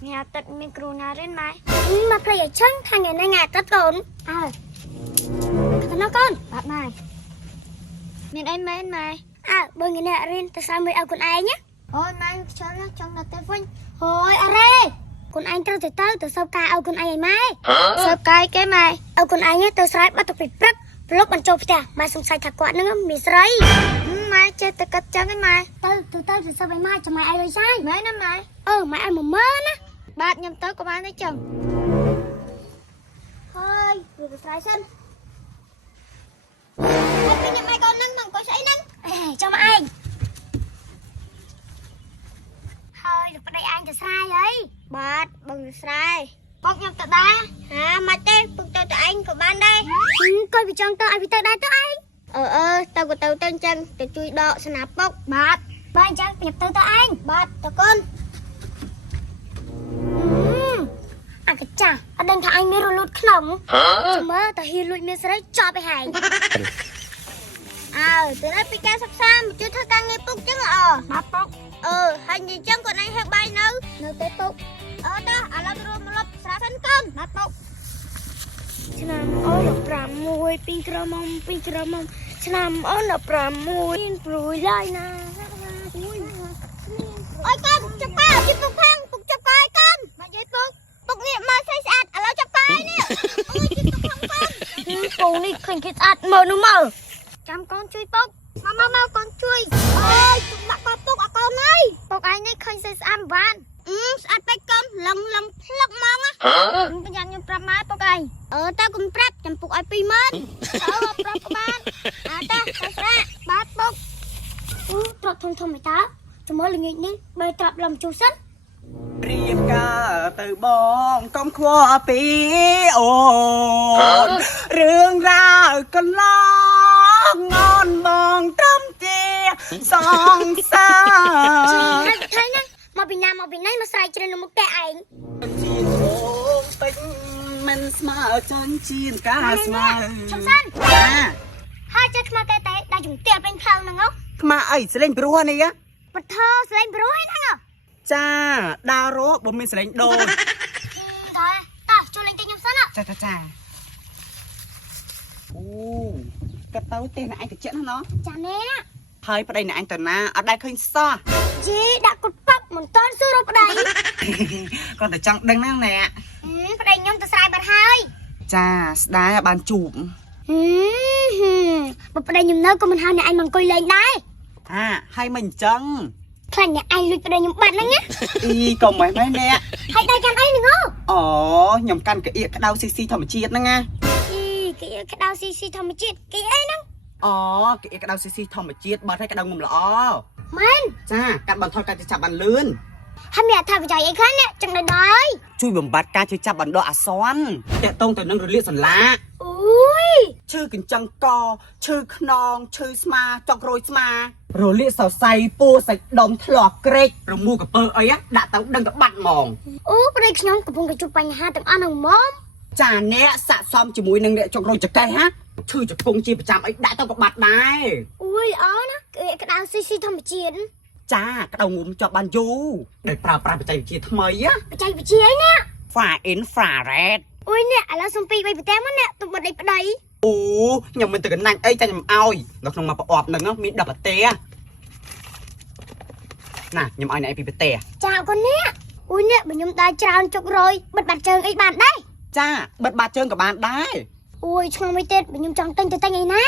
nhà tật mình cừu nào đến mai mà play ở chân thằng ngày nay ngạt tất cồn à nó con bạc mai miền em mai à bữa ngày nay rin tại sao mới ao con ai nhé ôi mai cho nó trong là tên vinh hồi à re con anh tao từ sau ca ao con ai mai sau cái mai ao con ai nhé tao sai bắt tập bị bắt lúc mình chụp kìa mai xong sai thật quá nữa mình sai mai chơi từ cắt chân cái mai từ sau bài mai cho mai ai rồi sai mấy năm mai mai ai mà mơ á bạn nhầm tới của bạn thấy chừng thôi vừa sai sân bây giờ mai con nâng bằng có sấy nâng cho mà anh thôi được đây anhจะsai vậy bạn bằng sai bóc nhầm tới ba hả mà tên bụng tới anh của bạn đây coi bị chân tới ai bị tới đây tới anh tao của tao tên chân tao chui đọ snap bóc bạn ba chân nhập tới anh bạn tao con à cái chả ở đây thằng anh mới rồi lụt khổng mơ tao hi lụt miếng sấy choไป hành từ đây pika sắp xa một chút thôi càng nghe bốc chứ bắp bốc hành gì chân của anh hay bay nấu tới bốc đó làm rồi một lọc xả sẵn cơm bắp bốc Senam ôi pram mùi pin kramong Senam ôi pram mùi rùi lại nè ôi con chụp bao chụp phục chụp coi con mà dây phục niệm mà xây sạch ở chụp bài nè ôi chụp không con phụ đi khinh khít ạt mờ nó mờ chăm con chui bốc mau con chui ơi chúng bạn con bốc à con ơi bốc anh ấy khinh xây sạch bạn ăn bạch cơm lần lắc mong á bây giờ như pram mai bốc anh tao cũng prep chăm phục ai pi mơn prep của bạn ta ra bát bốc trọt thông mày ta cho mới là nghịch đi bài tập làm chủ sách រៀបការទៅបងកុំខ្វល់ពីអូនរឿងរ៉ាវកន្លងងន់បងត្រឹមជាសងសា thấy nè mà bị nam mà bị nay mà sai cho nên một cái ảnh ជាអូនពេញមិនស្មើចាញ់ជាការស្មើ trong sân ចា hai chân mà cái té đã dùng tiền bên thằng nè ngốc ខ្មាអីស្លេងព្រោះនេះ bật thơ lên bro hết thằng à ចាដារោបើមានស្លេងដូរ rồi ta cho lên trên trong sân ạ ចាអូកាត់ទៅទេណែឯងតិចណាណោះ chả nè ហើយប្តីណែឯងទៅណាអត់ដែលឃើញសោះ chị đã cột bắp một ton xưa rồi đây គាត់តែចង់ដឹងណាណែ đây nhom từ sai bật hai ចាស្ដាយបានជួប một đây nhom nơi của mình hai này anh bằng coi lên đây ហើយមិនអញ្ចឹង thành nhà anh lụi đây nhom bạn đấy nhá អីកុំមិនមែនណែ hay đây cho anh đừng không អូខ្ញុំកាន់កាអៀកក្តៅស៊ីធម្មជាតិហ្នឹងណា cái đau xì thầm chết cái ấy nè អូកាអៀកក្តៅស៊ីធម្មជាតិបើឲ្យក្តៅងុំល្អ mình ចាកាត់បន្ថយការជិះចាប់បានលឿន hai mẹ thà phải chạy ấy khác nè chẳng đời đấy ជួយបំបត្តិការជិះចាប់បណ្ដោះអាសន្នតាក់ទងទៅនឹងរលាកសន្លាក់ ui ឈឺកញ្ចឹងកឈឺខ្នងឈឺស្មាចុករយស្មារលាកសរសៃពោះសាច់ដុំធ្លាក់ក្រេករមូរកពើអីដាក់ទៅដឹងទៅបាត់ហ្មង đâyខ្ញុំកំពុងតែជួបបញ្ហាទាំងអស់ហ្នឹងហ្មង ចាអ្នកស័កសមជាមួយនឹងអ្នកចុករយចកេះឈឺជង្គង់ជាប្រចាំអីដាក់ទៅក៏បាត់ដែរ uiណាcái đau xìធម្មជាតិ ចាក្តៅងុំជាប់បានយូរដោយប្រើប្រាស់បច្ចេកវិទ្យាថ្មី បច្ចេកវិទ្យានេះ Far infrared អុយនេះឥឡូវសុំពី3ប្រទេសមកនេះទុំបដិប្តី អូខ្ញុំមិនទៅកណ្ណាញ់អីចាខ្ញុំឲ្យនៅក្នុងមកប្រអប់ហ្នឹងមាន10ប្រទេសណាខ្ញុំឲ្យអ្នកពីប្រទេស ចាកូននេះអុយនេះបើខ្ញុំដើរច្រើនចុករយបិទបាត់ជើងអីបានដែរ ចាបិទបាតជើងក៏បានដែរ អុយឆ្ងល់មួយទៀតបើខ្ញុំចង់ទិញទៅទិញអីណា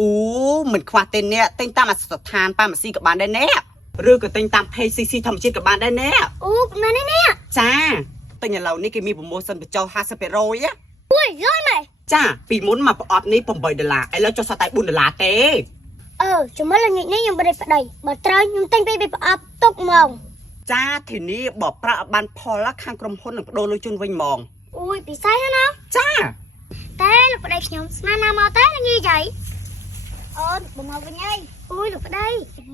អូមិនខ្វះទេអ្នកទិញតាមស្ថានប៉ាម៉ាស៊ីក៏បានដែរអ្នកឬក៏ទិញតាម PCC ធម្មជាតិក៏បានដែរអ្នក អូមែនទេនេះ ចាទិញឥឡូវនេះគេមាន promotion បញ្ចុះ 50% អុយលុយមែន ចាពីមុនមកប្រអប់នេះ$8ឥឡូវចុះសល់តែ$4ទេ ចាំមើលល្ងាចនេះខ្ញុំបដិប្តីបើត្រូវខ្ញុំទិញពីប្រអប់ទុកហ្មង ចាធានាបើប្រាក់បានផលខាងក្រុមហ៊ុននឹងបដូរលុយជូនវិញហ្មង អុយពិសេសណា ចា តែលោកប្តីខ្ញុំស្មានណាមកតែល្ងាចហីអូនបងមកវិញហីអុយលោកប្តី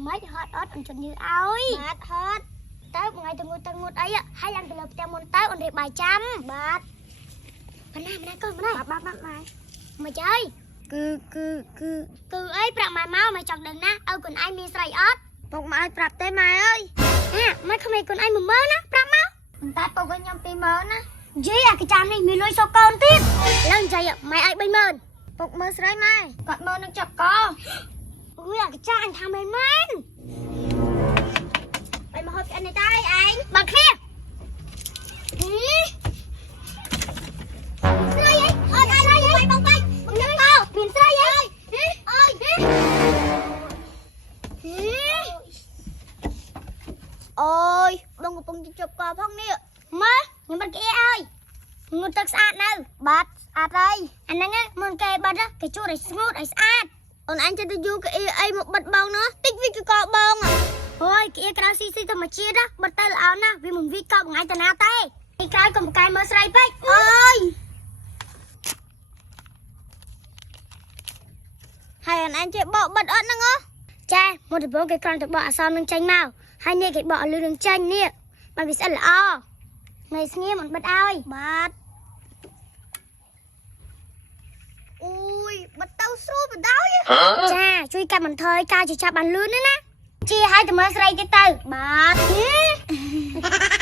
មិនហត់អត់អញ្ចឹងយឺឲ្យបាទហត់តែថ្ងៃទៅងូតអីហើយឡើងទៅលើផ្ទះមុនទៅអូនរៀបបាយចាំបាទប៉ុណ្ណាកូនប៉ុណ្ណាបាទមកចៃគឺអីប្រាក់ម៉ែមកមិនចង់ដឹងណាឲ្យកូនឯងមានស្រីអត់ពុកមកឲ្យប្រាប់ទេម៉ែអើយម៉ែក្មេងកូនឯងមើលណាប្រាប់មកមិនតា ពុកវិញខ្ញុំ20000ណាយីអាកចាំនេះមានលុយសកូនទៀតឡើងចៃម៉ែឲ្យ30000ពុកមើលស្រីម៉ែគាត់មើលនឹងចាប់កអូយអាកចាំអញថាមែនមែនไปมาហូបឆ្អិននេះទៅឯងបើគ្នាស្រីអីអត់ស្រីអីបងបាច់បងញ៉ាំមកមានស្រីអីអើយអូយបងកំពុងជប់កផងនេះមើលខ្ញុំបាត់គេអើយងូតទឹកស្អាតនៅបាត់ស្អាតហើយអាហ្នឹងមុនគេបាត់គេជួឲ្យស្ងួតឲ្យស្អាតអូនអញទៅយូរគេអីមកបិទបងនោះតិចវាក៏កបងអូយគេក្រៅស៊ីធម្មជាតិបិទទៅល្អណាស់វាមិនវាកប់ថ្ងៃតាណាទេគេក្រៅកុំកាយមើលស្រីពេកអើយហើយអូនអញចេះបកបិទអត់ហ្នឹងអូចាមុនដំបូងគេគ្រាន់តែបកអក្សរនឹងចេញមកហើយនេះគេបកឲ្យលឺនឹងចេញនេះបើវាស្អិតល្អនៅស្ងៀមមិនបិទឲ្យបាទអូយបិទទៅស្រួលបណ្ដោយចាជួយកាត់បន្ថយការជាចាប់បានលឿនណាជាឲ្យតែមើលស្រីទៀតទៅបាទ